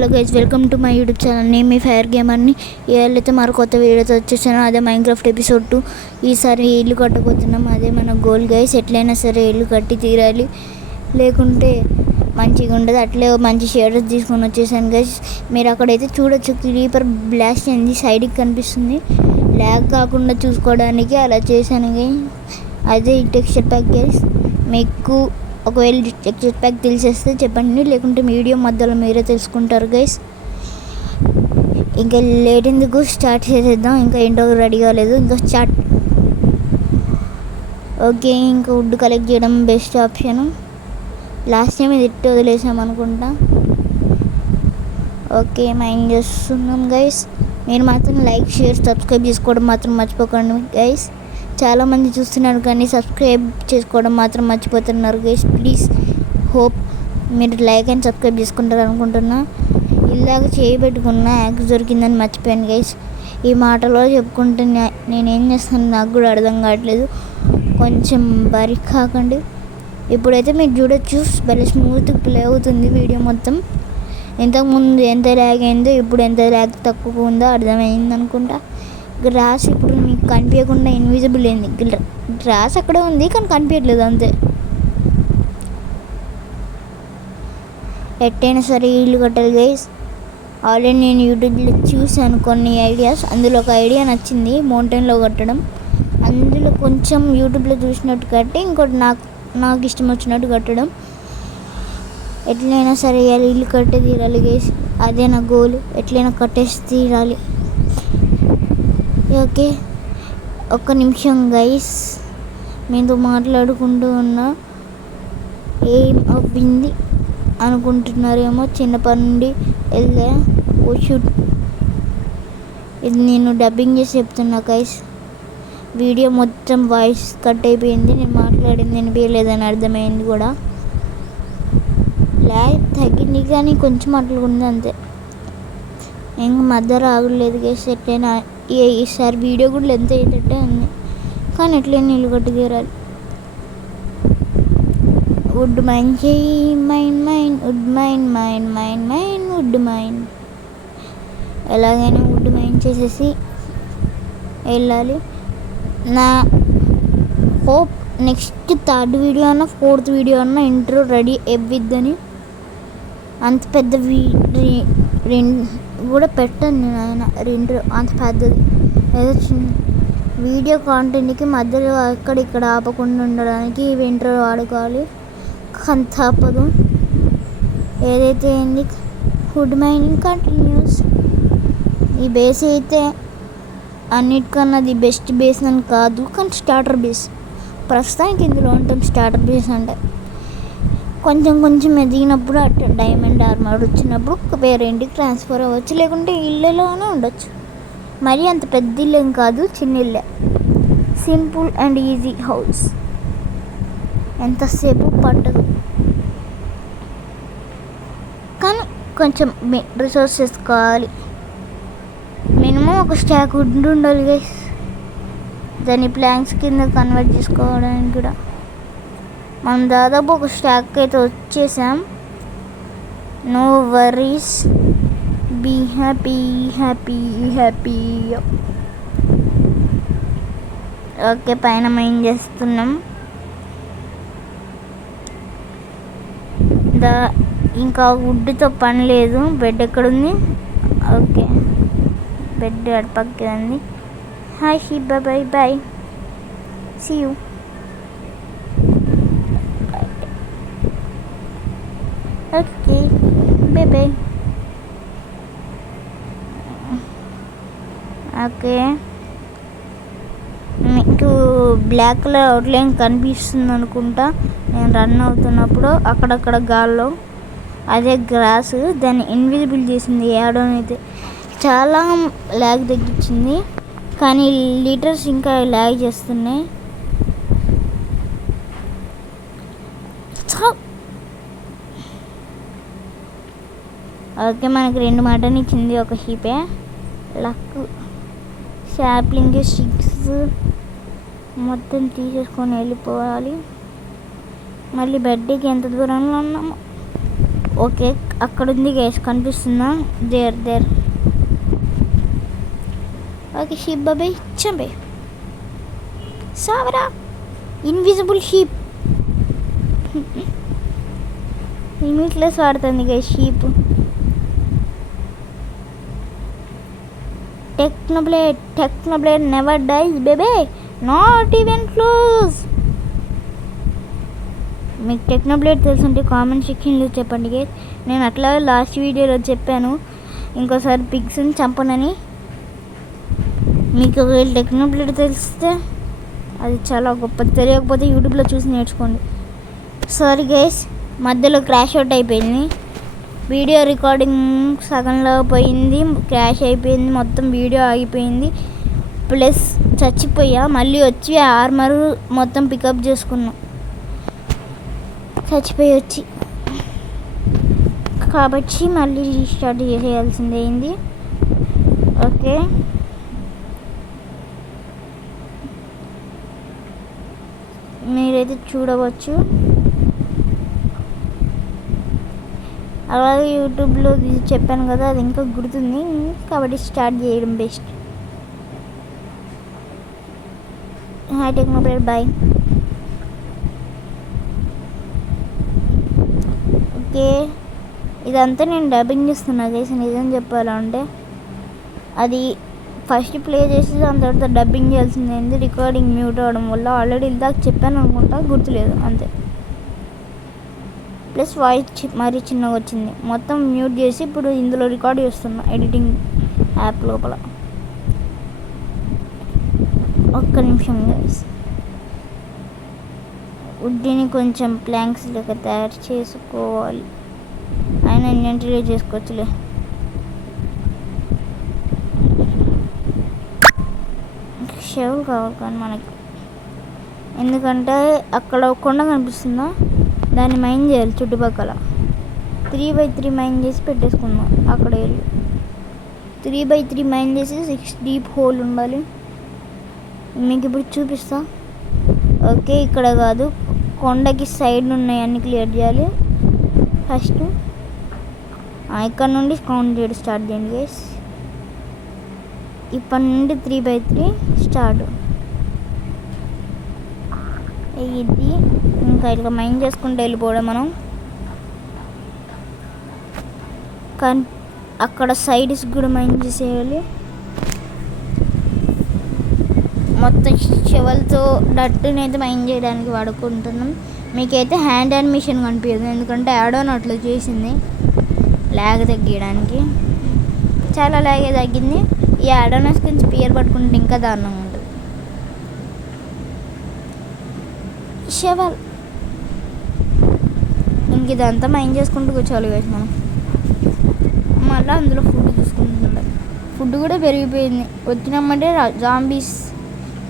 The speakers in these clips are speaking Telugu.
Hello guys, welcome to my YouTube channel. నేను మీ ఫైర్ గేమర్ని. ఇవాళైతే మరో కొత్త వీడియోతో వచ్చేసాను. అదే మైన్క్రాఫ్ట్ ఎపిసోడ్ 2. ఈసారి ఇల్లు కట్టబోతున్నాం. అదే మన గోల్ గైస్. ఎట్లయినా సరే ఇల్లు కట్టి తీరాలి, లేకుంటే మంచిగా ఉండదు. అట్లే మంచి షేడర్స్ తీసుకొని వచ్చేసాను గైస్. మీరు అక్కడైతే చూడొచ్చు, క్రీపర్ బ్లాస్ట్ అయింది, సైడ్కి కనిపిస్తుంది. ల్యాగ్ కాకుండా చూసుకోవడానికి అలా చేశాను గైస్. అదే ఈ టెక్స్చర్ ప్యాక్ గైస్. మీకు ఒకవేళ టెక్స్చర్ ప్యాక్ తెలిసేస్తే చెప్పండి, లేకుంటే వీడియో మధ్యలో మీరే తెలుసుకుంటారు గైస్. ఇంకా లేట్ ఎందుకు, స్టార్ట్ చేసేద్దాం. ఇంకా ఏంటో రెడీ కాలేదు, ఇంకా స్టార్ట్. ఓకే, ఇంకా వుడ్ కలెక్ట్ చేయడం బెస్ట్ ఆప్షన్. లాస్ట్ టైం ఇది ఇట్టు వదిలేసాం అనుకుంటా. ఓకే, మైండ్ చేస్తున్నాం గైస్. మీరు మాత్రం లైక్, షేర్, సబ్స్క్రైబ్ చేసుకోవడం మాత్రం మర్చిపోకండి గైస్. చాలామంది చూస్తున్నారు కానీ సబ్స్క్రైబ్ చేసుకోవడం మాత్రం మర్చిపోతున్నారు గైస్. ప్లీజ్ హోప్ మీరు లైక్ అండ్ సబ్స్క్రైబ్ చేసుకుంటారు అనుకుంటున్నా. ఇలాగ చేయబెట్టుకున్న యాక్స్ దొరికిందని మర్చిపోయాను గైస్. ఈ మాటలో చెప్పుకుంటే నేనేం చేస్తాను నాకు కూడా అర్థం కావట్లేదు. కొంచెం బరిక్ కాకండి. ఇప్పుడైతే మీరు చూడొచ్చు, భలే స్మూత్ ప్లే అవుతుంది వీడియో మొత్తం. ఇంతకుముందు ఎంత ల్యాగ్ అయిందో ఇప్పుడు ఎంత ల్యాగ్ తక్కువ ఉందో అర్థమైంది అనుకుంటా. గ్రాస్ ఇప్పుడు మీకు కనిపించకుండా ఇన్విజిబుల్ అయింది. గ్రాస్ అక్కడే ఉంది కానీ కనిపించట్లేదు అంతే. ఎట్టయినా సరే ఇల్లు కట్టాలి గైస్. ఆల్రెడీ నేను యూట్యూబ్లో చూశాను కొన్ని ఐడియాస్. అందులో ఒక ఐడియా నచ్చింది, మౌంటైన్లో కట్టడం. అందులో కొంచెం యూట్యూబ్లో చూసినట్టు కట్టి ఇంకోటి నాకు ఇష్టం వచ్చినట్టు కట్టడం. ఎట్లయినా సరే ఇల్లు కట్టే తీరాలి గైస్. అదే నా గోల్. ఎట్లయినా కట్టేసి తీరాలి. ఓకే, ఒక్క నిమిషం గైస్. మీతో మాట్లాడుకుంటూ ఉన్నా ఏం అవ్వింది అనుకుంటున్నారేమో. చిన్నప్పటి నుండి వెళ్ళా. ఓ షూట్, ఇది నేను డబ్బింగ్ చేసి చెప్తున్నా గైస్. వీడియో మొత్తం వాయిస్ కట్ అయిపోయింది, నేను మాట్లాడింది వినిపించలేదని అర్థమైంది కూడా. ల్యాగ్ తగ్గింది కానీ కొంచెం అట్లుంది అంతే. ఇంకా మధ్య రాగలేదు గైస్. ఎట్లయినా ఈసారి వీడియో కూడా లెంత్ అయ్యేటట్టే ఉంది, కానీ ఎట్లయినా ఇల్లు కట్టి తీరాలి. వుడ్ మైన్ చేయి, mine wood mine wood mine. ఎలాగైనా వుడ్ మైన్ చేసేసి వెళ్ళాలి. నా హోప్ నెక్స్ట్ 3rd వీడియో అన్నా 4th వీడియో అన్నా ఇంట్రో రెడీ అవ్విద్దని. అంత పెద్ద కూడా పెట్టాను నేను. ఆయన ఇంట్రో అంత పెద్దది ఏదో చిన్న వీడియో కాంటెంట్కి మధ్యలో అక్కడిక్కడ ఆపకుండా ఉండడానికి ఇంట్రో వాడుకోవాలి. కానీ తప్పదు. ఏదైతే ఏంది, వుడ్ మైనింగ్ కంటిన్యూస్. ఈ బేస్ అయితే అన్నిటికన్నా ది బెస్ట్ బేస్ అని కాదు, కానీ స్టార్టర్ బేస్. ప్రస్తుతానికి ఇందులో ఉంటాం స్టార్టర్ బేస్ అంటే. కొంచెం ఎదిగినప్పుడు అట్లా డైమండ్ ఆర్మర్ వచ్చినప్పుడు వేరే ఇంటికి ట్రాన్స్ఫర్ అవ్వచ్చు, లేకుంటే ఇళ్ళలోనే ఉండొచ్చు. మరీ అంత పెద్ద ఇల్లు ఏం కాదు, చిన్న ఇల్లే. Simple and easy house. ఎంతసేపు పట్టదు, కానీ కొంచెం రిసోర్సెస్ కావాలి. మినిమం ఒక స్టాక్ ఉండాలి గైస్. దాన్ని ప్లాంక్స్ కింద కన్వర్ట్ చేసుకోవడానికి కూడా. మనం దాదాపు ఒక స్టాక్ అయితే వచ్చేసాం. No worries, be happy. Okay, పైన మైన్ చేస్తున్నాం. ఇంకా వుడ్తో పని లేదు. బెడ్ ఎక్కడుంది? ఓకే, బెడ్ అటుపక్కే ఉంది. హాయ్ షిబ్బా, bye see you. Okay, bye. Okay, మీకు బ్లాక్ కలర్ అవుట్లైన్ కనిపిస్తుంది అనుకుంటా. నేను రన్ అవుతున్నప్పుడు అక్కడక్కడ గాల్లో అదే గ్రాస్ దాన్ని ఇన్విజిబుల్ చేసింది. యాడోనైతే చాలా ల్యాగ్ తగ్గించింది, కానీ లీటర్స్ ఇంకా ల్యాగ్ చేస్తున్నాయి. ఓకే, మనకి 2 మటన్ ఇచ్చింది, ఒక షీపే. లక్ షాప్లింగ్ 6 మొత్తం తీసేసుకొని వెళ్ళిపోవాలి. మళ్ళీ బెడ్కి ఎంత దూరంలో ఉన్నాము. ఓకే, అక్కడ ఉంది గైస్, కనిపిస్తుందా? దేర్. ఓకే, షీప్ బాబాయ్ చంపే. సావరా, ఇన్విజిబుల్ షీప్. లిమిట్లెస్ వాడుతుంది guys sheep. Technoblade never dies బేబే, నాట్ ఈవెన్ క్లోజ్. మీకు టెక్నోబ్లేడ్ తెలుసుంటే కామెంట్ సెక్షన్లో చెప్పండి గైస్. నేను అట్లా లాస్ట్ వీడియోలో చెప్పాను, ఇంకోసారి పిగ్స్ని చంపనని. మీకు ఒకవేళ టెక్నోబ్లేడ్ తెలిస్తే అది చాలా గొప్పది, తెలియకపోతే యూట్యూబ్లో చూసి నేర్చుకోండి. సారీ గైస్, మధ్యలో క్రాష్ అవుట్ అయిపోయింది. వీడియో రికార్డింగ్ సగంలో పోయింది, క్రాష్ అయిపోయింది, మొత్తం వీడియో ఆగిపోయింది. ప్లస్ చచ్చిపోయా, మళ్ళీ వచ్చి ఆర్మర్ మొత్తం పికప్ చేసుకున్నాం చచ్చిపోయి వచ్చి. కాబట్టి మళ్ళీ రీస్టార్ట్ చేసేయాల్సింది అయింది. ఓకే, మీరైతే చూడవచ్చు. అలాగే యూట్యూబ్లో చెప్పాను కదా, అది ఇంకా గుర్తుంది, కాబట్టి స్టార్ట్ చేయడం best. Hi Technoblade, bye. Okay, ఇదంతా నేను డబ్బింగ్ చేస్తున్నా గైస్. నిజం చెప్పాలంటే అది ఫస్ట్ ప్లే చేసి దాని తర్వాత డబ్బింగ్ చేయాల్సింది, రికార్డింగ్ మ్యూట్ అవడం వల్ల. ఆల్రెడీ ఇందాక చెప్పాను అనుకుంటా, గుర్తులేదు అంతే. ప్లస్ వాయిస్ మరీ చిన్నగా వచ్చింది, మొత్తం మ్యూట్ చేసి ఇప్పుడు ఇందులో రికార్డ్ చేస్తున్నా ఎడిటింగ్ యాప్ లోపల. ఒక్క నిమిషం గైస్, వుడ్ని కొంచెం ప్లాంక్స్ లెక్క తయారు చేసుకోవాలి. ఆయన ఇన్వెంటరీ చేసుకోవచ్చులే. షెవల్ కావాలి కానీ మనకి, ఎందుకంటే అక్కడ కొండ కనిపిస్తుందా, దాన్ని మైన్ చేయాలి. చుట్టుపక్కల 3x3 మైన్ చేసి పెట్టేసుకుందాం. అక్కడ వెళ్ళి 3x3 మైన్ చేసి 6 డీప్ హోల్ ఉండాలి. మీకు ఇప్పుడు చూపిస్తా. ఓకే, ఇక్కడ కాదు, కొండకి సైడ్ ఉన్నాయి, అన్ని క్లియర్ చేయాలి ఫస్ట్. ఇక్కడ నుండి కౌంట్ చేయడం స్టార్ట్ చేయండి గైస్. ఇప్పటి నుండి 3x3 స్టార్ట్. ఇది ఇంకా ఇట్లా మైండ్ చేసుకుంటూ వెళ్ళిపోవడం మనం. కానీ అక్కడ సైడ్స్ కూడా మైండ్ చేసేయాలి. మొత్తం షెవల్తో డట్టుని అయితే మైండ్ చేయడానికి వాడుకుంటున్నాం. మీకైతే హ్యాండ్ యానిమేషన్ కనిపించదు, ఎందుకంటే యాడోన్ అట్లా చేసింది ల్యాగ్ తగ్గించడానికి. చాలా ల్యాగే తగ్గింది. ఈ యాడోనస్ కొంచెం స్పియర్ పట్టుకుంటే ఇంకా దారుణంగా ఉంటుంది. షెవల్ ఇంక ఇదంతా మైండ్ చేసుకుంటూ కూర్చోవాలి కదా మనం. మళ్ళీ అందులో ఫుడ్ చూసుకుంటుంటాం. ఫుడ్ కూడా పెరిగిపోయింది. వచ్చినామంటే జాంబీస్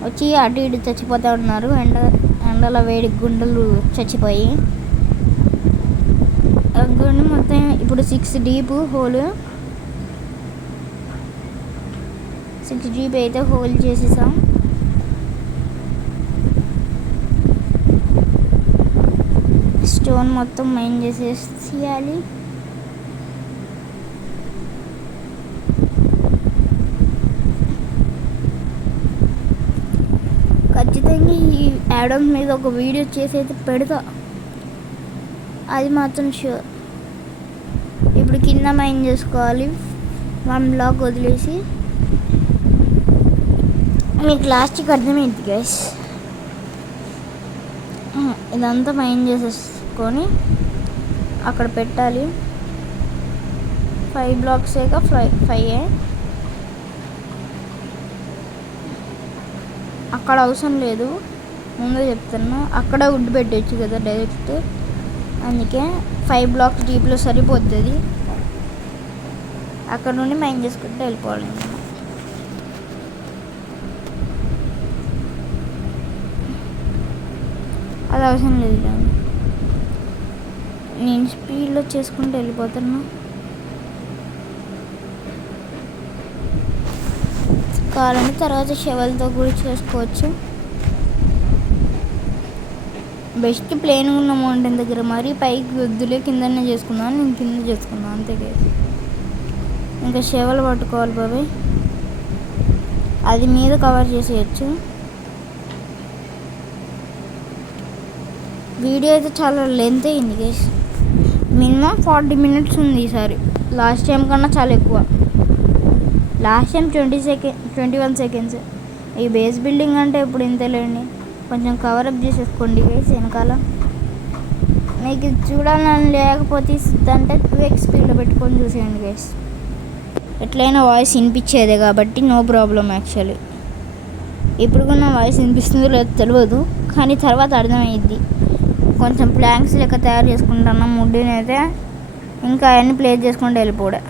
వచ్చి అటు ఇటు చచ్చిపోతూ ఉన్నారు. ఎండలో వేడి గుండెలు చచ్చిపోయి. గుండె మొత్తం ఇప్పుడు 6 డీప్ హోల్, 6 డీప్ అయితే హోల్ చేసేసాం. స్టోన్ మొత్తం మైన్ చేసేయాలి. ఖచ్చితంగా ఈ యాడమ్ మీద ఒక వీడియో చేసి అయితే పెడతా, అది మాత్రం షూర్. ఇప్పుడు కింద మైన్ చేసుకోవాలి. 1 బ్లాక్ వదిలేసి. మీకు లాస్ట్కి అర్థమైంది గైస్. ఇదంతా మైన్ చేసేసుకొని అక్కడ పెట్టాలి. 5 బ్లాక్సేగా 5 అక్కడ అవసరం లేదు, ముందే చెప్తున్నా. అక్కడ వుడ్ పెట్టచ్చు కదా డైరెక్ట్, అందుకే 5 బ్లాక్స్ డీప్లో సరిపోతుంది. అక్కడ నుండి మైన్ చేసుకుంటే వెళ్ళిపోవాలి. అది అవసరం లేదు, నేను స్పీడ్లో చేసుకుంటూ వెళ్ళిపోతున్నా. కావాలంటే తర్వాత షెవల్తో కూడా చేసుకోవచ్చు. బెస్ట్ ప్లేన్ ఉన్న మౌంటైన్ దగ్గర మరీ పైకి వద్దులే, కిందనే చేసుకున్నాను. నేను కింద చేసుకున్నాను అంతే గైస్. ఇంకా షెవలు పట్టుకోవాలి బాబాయ్, అది మీద కవర్ చేసేయచ్చు. వీడియో అయితే చాలా లెంత్ అయింది గైస్, మినిమం 40 minutes ఉంది ఈసారి. లాస్ట్ టైం కన్నా చాలా ఎక్కువ. Last time 21 seconds. ఈ బేస్ బిల్డింగ్ అంటే ఇప్పుడు ఇంతలేండి. కొంచెం కవరప్ చేసేసుకోండి గైస్ వెనకాల. మీకు చూడాలని లేకపోతే అంటే 2x స్పీడ్లో పెట్టుకొని చూసేయండి గైస్. ఎట్లయినా వాయిస్ వినిపించేదే కాబట్టి నో ప్రాబ్లం. యాక్చువల్లీ ఇప్పుడు కూడా నా వాయిస్ వినిపిస్తుందో లేదో తెలియదు, కానీ తర్వాత అర్థమయ్యిద్ది. కొంచెం ప్లాంక్స్ లెక్క తయారు చేసుకుంటున్నాం ముడ్డుని అయితే, ఇంకా అవన్నీ ప్లేస్ చేసుకుంటూ వెళ్ళిపోవడం.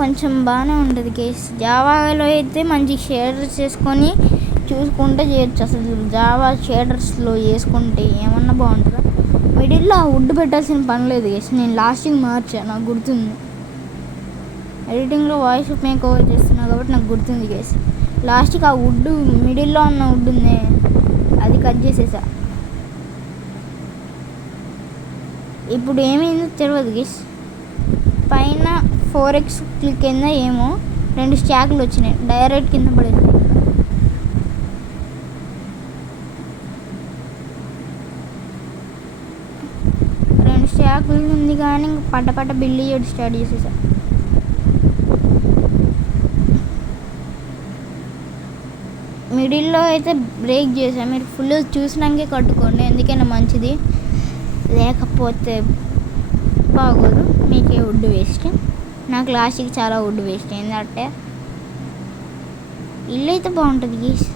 కొంచెం బాగానే ఉంటుంది కేస్. జావాలో అయితే మంచి షేడర్స్ చేసుకొని చూసుకుంటే చేయొచ్చు. అసలు జావా షేడర్స్లో వేసుకుంటే ఏమన్నా బాగుంటుందా? మిడిల్లో ఆ వుడ్ పెట్టాల్సిన పని లేదు కేస్. నేను లాస్టింగ్ మార్చా, నాకు గుర్తుంది. ఎడిటింగ్లో వాయిస్ మేక్ ఓవర్ చేస్తున్నా కాబట్టి నాకు గుర్తుంది కేస్. లాస్ట్కి ఆ వుడ్ మిడిల్లో ఉన్న వుడ్ ఉంది, అది కట్ చేసేసా. ఇప్పుడు ఏమైందో తెలియదు కేస్. పైన 4x క్లిక్ అయిందా ఏమో, 2 స్టాక్లు వచ్చినాయి, డైరెక్ట్ కింద పడేది. స్టాక్లు ఉంది కానీ పట్ట బిల్లు చేయడం స్టార్ట్ చేసేసా. మిడిల్లో అయితే బ్రేక్ చేసా. మీరు ఫుల్ చూసినాకే కట్టుకోండి, ఎందుకైనా మంచిది, లేకపోతే బాగోదు. మీకే వుడ్ వేస్ట్. నాకు లాస్ట్కి చాలా వుడ్ వేస్ట్ అయింది. అంటే ఇల్లు అయితే బాగుంటుంది గీస్.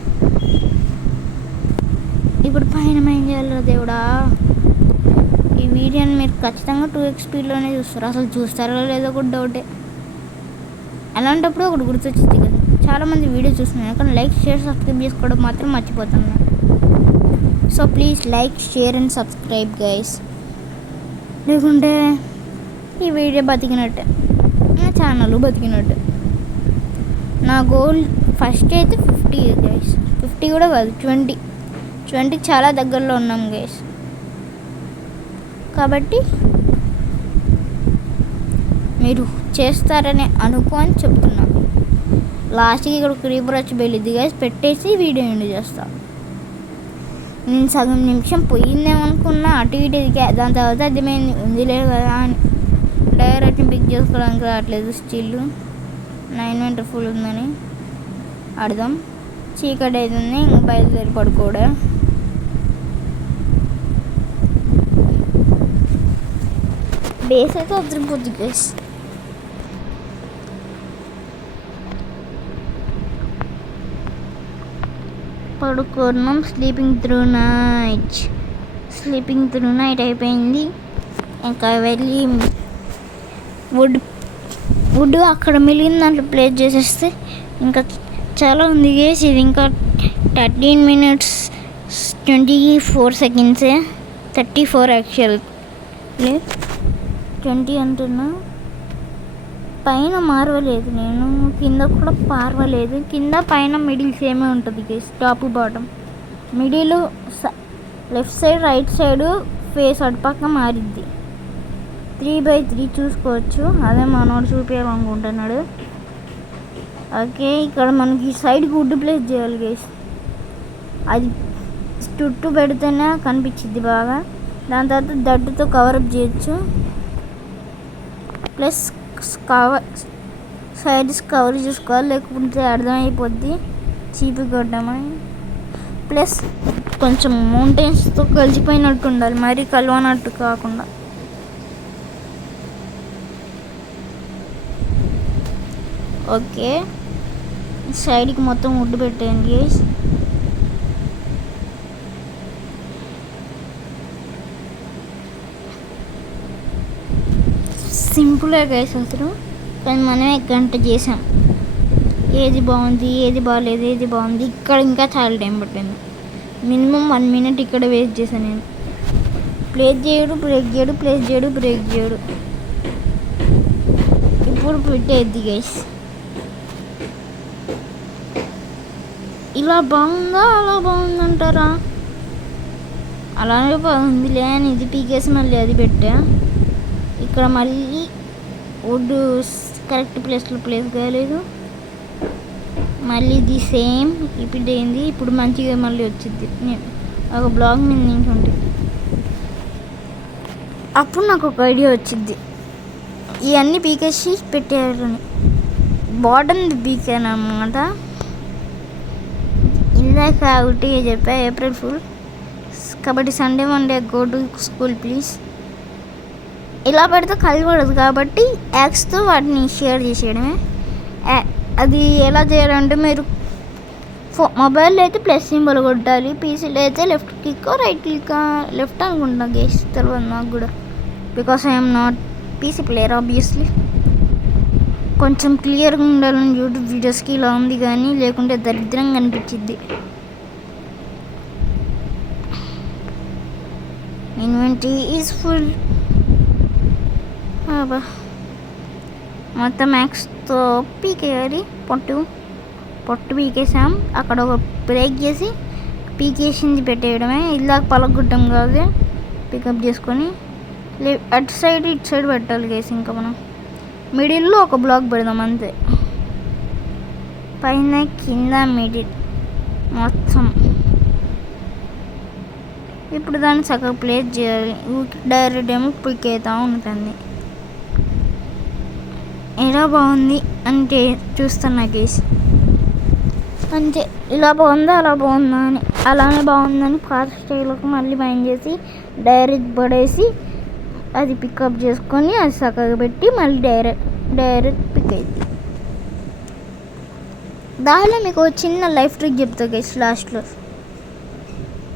ఇప్పుడు పైన ఏం చేయాలి దేవుడా? ఈ వీడియోని మీరు ఖచ్చితంగా 2x స్పీడ్లోనే చూస్తారు. అసలు చూస్తారో లేదో కూడా డౌటే. అలాంటప్పుడు ఒకటి గుర్తొచ్చింది కదా, చాలామంది వీడియో చూస్తున్నాను కానీ లైక్, షేర్, సబ్స్క్రైబ్ చేసుకోవడం మాత్రం మర్చిపోతున్నాను. So please like, share and subscribe guys. లేకుంటే ఈ వీడియో బతికినట్టే, నా ఛానల్ బతికినట్టు. నా గోల్ ఫస్ట్ అయితే 50 గైస్. 50 కూడా కాదు, 20కి చాలా దగ్గరలో ఉన్నాం గైస్. కాబట్టి మీరు చేస్తారని అనుకోని చెప్తున్నాను. లాస్ట్కి ఇక్కడ క్రీపర్ వచ్చి వెళ్ళిద్ది గైస్, పెట్టేసి వీడియో ఎండ్ చేస్తా. నేను సగం నిమిషం పోయిందేమనుకున్నా, అటు ఇటు ఎదిగా. దాని తర్వాత అర్థమైంది ఉందిలే కదా అని. డైరెక్ట్ని పిక్ చేసుకోవడానికి రావట్లేదు. స్టిల్ నా ఇన్వెంటర్ ఫుల్ ఉందని అర్థం. చీకటి అవుతుంది, ఇంకా బయలుదేరి పడుకోవడం. బేస్ అయితే వదిలిపోద్ది గైస్. పడుకున్నాం. స్లీపింగ్ త్రూ నైట్ అయిపోయింది. ఇంకా వెళ్ళి వుడ్ అక్కడ మిగిలిన దాంట్లో ప్లేస్ చేసేస్తే ఇంకా చాలా ఉంది గైస్. ఇది ఇంకా 13 minutes 24 seconds, 34 యాక్చువల్. 20 అంటున్నా. పైన మార్వలేదు నేను, కింద కూడా పారవలేదు. కింద పైన మిడిల్ సేమే ఉంటుంది guys, top bottom. Middle left side, right side face అటుపక్క మారిద్ది. 3x3 చూసుకోవచ్చు. అదే మనోడు చూపించాలనుకుంటున్నాడు. ఓకే, ఇక్కడ మనకి సైడ్కి వుడ్ ప్లేస్ చేయాలి గైస్. అది చుట్టూ పెడితేనే కనిపించింది బాగా. దాని తర్వాత దట్టుతో కవరప్ చేయొచ్చు. ప్లస్ సైడ్స్ కవర్ చేసుకోవాలి, లేకపోతే అర్థమైపోద్ది చీపు కొట్టమని. ప్లస్ కొంచెం మౌంటైన్స్తో కలిసిపోయినట్టు ఉండాలి, మరీ కలవనట్టు కాకుండా. ఓకే, సైడ్కి మొత్తం వుడ్ పెట్టేయండి గైస్. సింపుల్గా గైస్ అసలు, కానీ మనమే గంట చేసాం. ఏది బాగుంది, ఏది బాగాలేదు, ఏది బాగుంది. ఇక్కడ ఇంకా చాలా టైం పట్టింది. మినిమం 1 minute ఇక్కడ వేస్ట్ చేశాను నేను. ప్లేస్ చేయడు, బ్రేక్ చేయడు, ప్లేస్ చేయడు, బ్రేక్ చేయడు. కూడా పెట్టేద్ది గైస్. ఇలా బాగుందా అలా బాగుందంటారా? అలానే బాగుందిలే అని ఇది పీకేసి మళ్ళీ అది పెట్టా. ఇక్కడ మళ్ళీ వుడ్ కరెక్ట్ ప్లేస్లో ప్లేస్ కాలేదు. మళ్ళీ ఇది సేమ్ రిపీట్ అయింది. ఇప్పుడు మంచిగా మళ్ళీ వచ్చింది. నేను ఒక బ్లాగ్ మీద నించుంటే అప్పుడు నాకు ఒక ఐడియా వచ్చింది, ఇవన్నీ పీకేసి పెట్టారని. బాటమ్ పీకాను అనమాట. ఇందాక ఒకటి చెప్పా, ఏప్రిల్ ఫుల్ కాబట్టి Sunday Monday go to school please. ఇలా పెడితే కలవడదు కాబట్టి యాక్స్తో వాటిని షేర్ చేసేయడమే. అది ఎలా చేయాలంటే మీరు మొబైల్లో అయితే ప్లస్ సింబల్ కొట్టాలి, పీసీలో అయితే left click right click, left అనుకుంటున్నా గేస్, తెలియదు నాకు కూడా, because I'm not PC player obviously. కొంచెం క్లియర్గా ఉండాలని యూట్యూబ్ వీడియోస్కి ఇలా ఉంది, కానీ లేకుంటే దరిద్రంగా అనిపించింది. Inventory is full. మొత్తం మ్యాక్స్తో పీకేయాలి. పొట్టు పీకేసాం. అక్కడ ఒక బ్రేక్ చేసి పీకేసింది పెట్టేయడమే. ఇలాగ పలగొట్టం కాదు, పికప్ చేసుకొని అటు సైడ్ ఇటు సైడ్ పెట్టాలి గేసి. ఇంకా మనం మిడిల్లో ఒక బ్లాక్ పెడదాం అంతే, పైన కింద మిడిల్ మొత్తం. ఇప్పుడు దాన్ని సగం ప్లేస్ చేయాలి. డైరెక్ట్ ఏమో పిక్ అవుతూ ఉంటుంది. ఎలా బాగుంది అంటే చూస్తున్నా గేస్ అంతే. ఇలా బాగుందా అలా బాగుందా అని, అలానే బాగుందని పాత స్టైల్కి మళ్ళీ మైండ్ చేసి డైరెక్ట్ పడేసి అది పికప్ చేసుకొని అది చక్కగా పెట్టి మళ్ళీ డైరెక్ట్ పిక్ అయింది. దానిలో మీకు చిన్న లైఫ్ ట్రిక్ చెప్తా గైస్ లాస్ట్లో.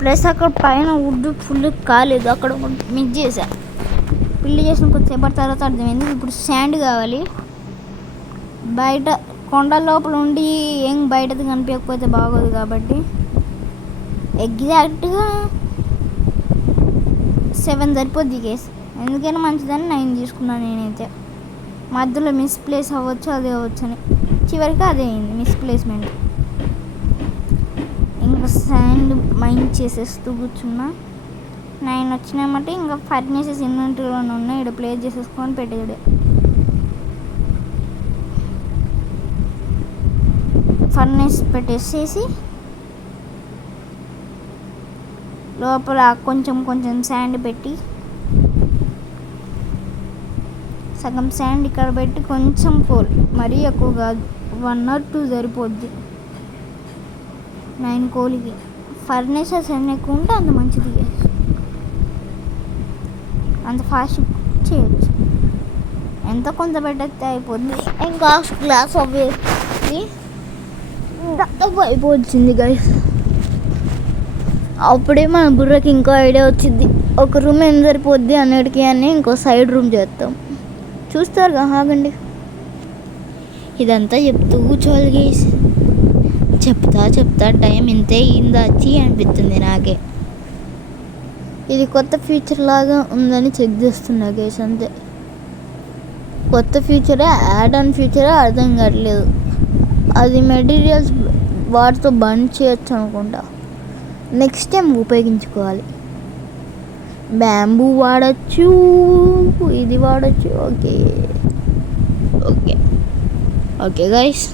ప్లస్ అక్కడ పైన వుడ్ ఫుల్ కాలేదు, అక్కడ మిక్స్ చేసా. పిల్లి చేసిన కొద్దిసేపటి తర్వాత అర్థమైంది. ఇప్పుడు శాండ్ కావాలి. బయట కొండ లోపల ఉండి ఏం బయటది కనిపించకపోతే బాగోదు కాబట్టి ఎగ్జాక్ట్గా 7 సరిపోద్ది కేసు. ఎందుకైనా మంచిదని 9 తీసుకున్నాను నేనైతే. మధ్యలో మిస్ప్లేస్ అవ్వచ్చు, అదే అవ్వచ్చు అని చివరికి అదే అయింది మిస్ప్లేస్మెంట్. ఇంకా శాండ్ మైండ్ చేసేస్తూ కూర్చున్నా. 9 వచ్చినామంటే ఇంకా ఫర్నేసెస్ ఇన్వెంటరీలోనే ఉన్నాయి, ఇక్కడ ప్లేస్ చేసేసుకొని పెట్టేది. ఫర్నేస్ పెట్టేసేసి లోపల కొంచెం శాండ్ పెట్టి, సగం శాండ్ ఇక్కడ పెట్టి కొంచెం కోల్, మరీ ఎక్కువ కాదు, 1 or 2 సరిపోద్ది 9 కోలికి. ఫర్నేసెస్ ఎన్ని ఎక్కువ ఉంటే అంత మంచిది, అంత ఫాస్ట్ చేయొచ్చు. ఎంత కొంత పెట్టేస్తే అయిపోద్ది. ఇంకా గ్లాస్ అవ్వేసి అయిపోతుంది గైస్. అప్పుడే మన బుర్రకి ఇంకో ఐడియా వచ్చింది, ఒక రూమ్ ఏం సరిపోద్ది అన్నిటికీ అని ఇంకో సైడ్ రూమ్ చేస్తాం. చూస్తారు ఆగండి, ఇదంతా చెప్తూ కూర్చోవాలి గైస్. చెప్తా టైం ఇంతే అయిందాచి అనిపిస్తుంది నాకే. ఇది కొత్త ఫీచర్ లాగా ఉందని చెక్ చేస్తున్నా గైస్ అంతే. కొత్త ఫీచరే, యాడ్ ఆన్ ఫీచరే అర్థం కావట్లేదు. అది మెటీరియల్స్ వాటితో బండ్ చేయొచ్చు అనుకుంటా, నెక్స్ట్ టైం ఉపయోగించుకోవాలి. బ్యాంబూ వాడచ్చు, ఇది వాడచ్చు. ఓకే గైస్,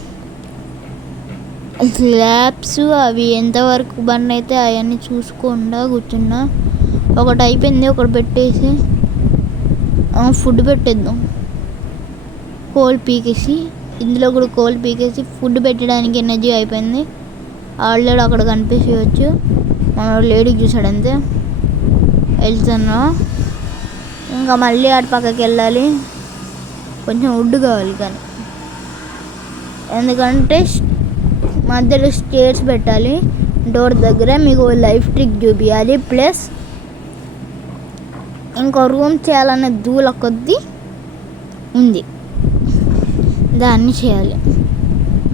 స్లాబ్స్ అవి ఎంతవరకు బండ్ అయితే అవన్నీ చూసుకోకుండా కూర్చున్నా. ఒకటి అయిపోయింది, ఒకటి పెట్టేసి ఫుడ్ పెట్టేద్దాం. కోల్ పీకేసి, ఇందులో కూడా కోల్ పీకేసి ఫుడ్ పెట్టడానికి ఎనర్జీ అయిపోయింది. ఆల్రెడీ అక్కడ కనిపించవచ్చు, మన లేడీకి చూసాడు అంతే. వెళ్తున్నా, ఇంకా మళ్ళీ అటు పక్కకి వెళ్ళాలి. కొంచెం వుడ్ కావాలి కానీ, ఎందుకంటే మధ్యలో స్టేర్స్ పెట్టాలి డోర్ దగ్గర. మీకు లైఫ్ ట్రిక్ చూపించాలి, ప్లస్ ఇంకో రూమ్ చేయాలనే దూల కొద్దీ ఉంది, దాన్ని చేయాలి.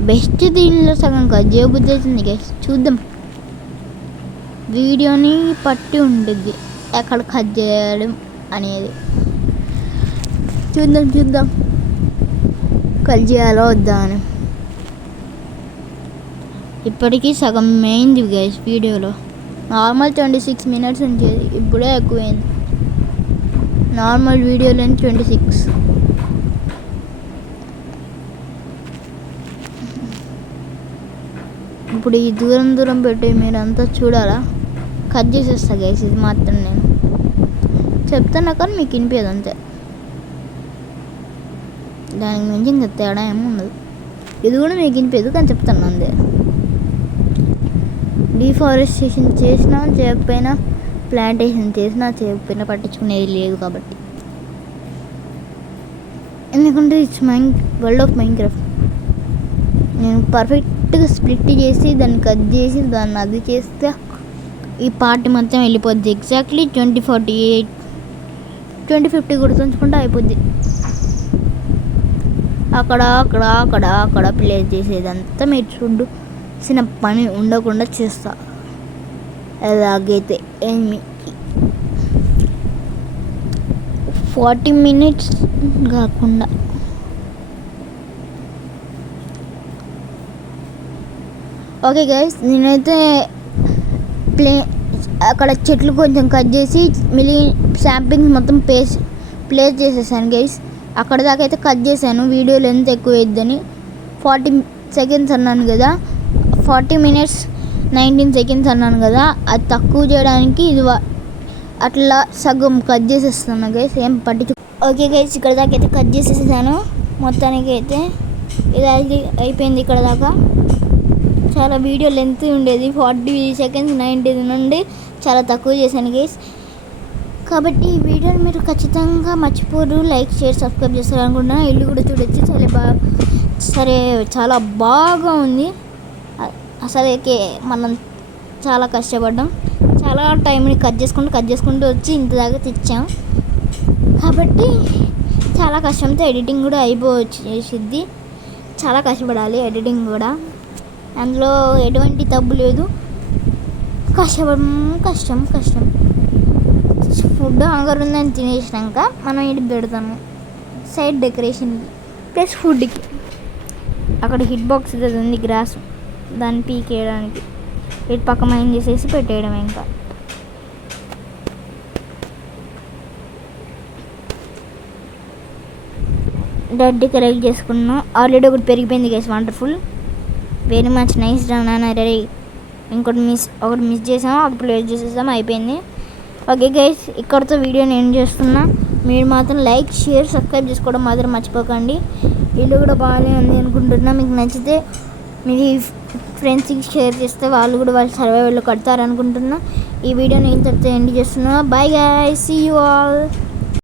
బెస్ట్ దీనిలో సగం కట్ చేయబుద్ధి అవుతుంది గైస్. చూద్దాం, వీడియోని పట్టి ఉంటుంది ఎక్కడ కట్ చేయడం అనేది. చూద్దాం. కట్ చేయాలో వద్దా అని. ఇప్పటికీ సగం అయింది గైస్ వీడియోలో. నార్మల్ 26 minutes ఉంచేది, ఇప్పుడే ఎక్కువైంది. Normal video length 26. ఇప్పుడు ఈ దూరం పెట్టి మీరు అంతా చూడాలా? కట్ చేసేస్తా గైస్. ఇది మాత్రం నేను చెప్తున్నా కానీ మీకు వినిపించదు అంతే. దానికి మించి ఇంకా తేడా ఏమి ఉండదు. ఇది కూడా మీకు వినిపించదు కానీ చెప్తాను అంతే. డిఫారెస్టేషన్ చేసినా చేయకపోయినా, ప్లాంటేషన్ చేసినా చేయకపోయినా పట్టించుకునేది లేదు కాబట్టి. ఎందుకంటే ఇట్స్ వరల్డ్ ఆఫ్ మైన్క్రాఫ్ట్. నేను పర్ఫెక్ట్గా స్ప్లిట్ చేసి దాన్ని కట్ చేసి దాన్ని అది చేస్తే ఈ పార్ట్ మొత్తం వెళ్ళిపోద్ది. ఎగ్జాక్ట్లీ 2048 2050 గుర్తుంచుకుంటే అయిపోద్ది. అక్కడ ప్లే చేసేదంతా మీరు చూడాల్సిన పని ఉండకుండా చేస్తా. అలాగైతే 40 minutes కాకుండా ఓకే గైస్. నేనైతే అక్కడ చెట్లు కొంచెం కట్ చేసి శాంపింగ్స్ మొత్తం ప్లేస్ చేసేసాను గైస్. అక్కడ దాకా అయితే కట్ చేశాను. వీడియో లెంత్ ఎక్కువ అయిద్దని 40 seconds అన్నాను కదా, 40 minutes 19 seconds అన్నాను కదా. అది తక్కువ చేయడానికి ఇది అట్లా సగం కట్ చేసేస్తాను గైస్. ఏం పట్టించు. ఓకే గైస్, ఇక్కడ దాకా అయితే కట్ చేసేసాను. మొత్తానికి అయితే ఇది అయిపోయింది. ఇక్కడ దాకా చాలా వీడియో లెంత్ ఉండేది, 40 seconds 90 నుండి చాలా తక్కువ చేశాను గైస్. కాబట్టి ఈ వీడియోని మీరు ఖచ్చితంగా మర్చిపోరు, లైక్ షేర్ సబ్స్క్రైబ్ చేస్తారు అనుకుంటున్నా. ఇల్లు కూడా చూడొచ్చు, చాలా బాగా ఉంది. అసలుకే మనం చాలా కష్టపడ్డాం, చాలా టైంని కట్ చేసుకుంటూ వచ్చి ఇంత దాకా తెచ్చాం. కాబట్టి చాలా కష్టంతో ఎడిటింగ్ కూడా అయిపోవచ్చేసిద్ది. చాలా కష్టపడాలి ఎడిటింగ్ కూడా, అందులో ఎటువంటి తప్పు లేదు. కష్టం. ఫుడ్ ఆగర్ ఉందని తినేసినాక మనం ఇటు పెడతాము సైడ్ డెకరేషన్కి ప్లస్ ఫుడ్కి. అక్కడ హిట్ బాక్స్ ఉంది గ్రాస్, దాన్ని పీకేయడానికి ఇటు పక్క మైన్ చేసేసి పెట్టేయడం. ఇంకా డెడ్ కలెక్ట్ చేసుకున్నాం. ఆల్రెడీ ఒకటి పెరిగిపోయింది guys. Wonderful, very much nice నాన్న. రెడీ. ఒకటి మిస్ చేసాము, అది ప్లేస్ చేసేసాము, అయిపోయింది. ఓకే గైస్, ఇక్కడితో వీడియో నేను చేస్తున్నా. మీరు మాత్రం లైక్ షేర్ సబ్స్క్రైబ్ చేసుకోవడం మాత్రం మర్చిపోకండి. ఇల్లు కూడా బాగానే ఉంది అనుకుంటున్నా. మీకు నచ్చితే మీ ఫ్రెండ్స్కి షేర్ చేస్తే వాళ్ళు సర్వైవల్లో కడతారనుకుంటున్నా. ఈ వీడియోని ఇంతటితో ఎండ్ చేస్తున్నా. Bye guys, see you all.